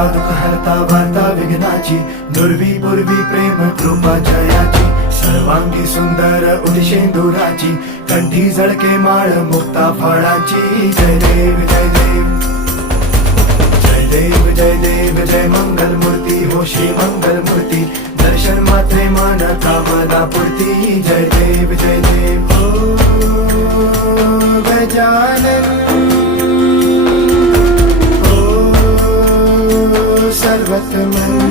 हरता दुःख हरता वार्ता विघ्नाची, दुर्वी पूर्वी प्रेम कृपा जयाची, सर्वांगी सुंदर उदिशेंदुराची, कंठी झळके माळ मुक्ता फळाची. जय देव जय देव जय देव जय देव जय मंगल मूर्ती हो श्री मंगल मूर्ती, दर्शन मात्रे मन कामना पूर्ती. जय देव जय देव हो गजानन हो सर्वतमन.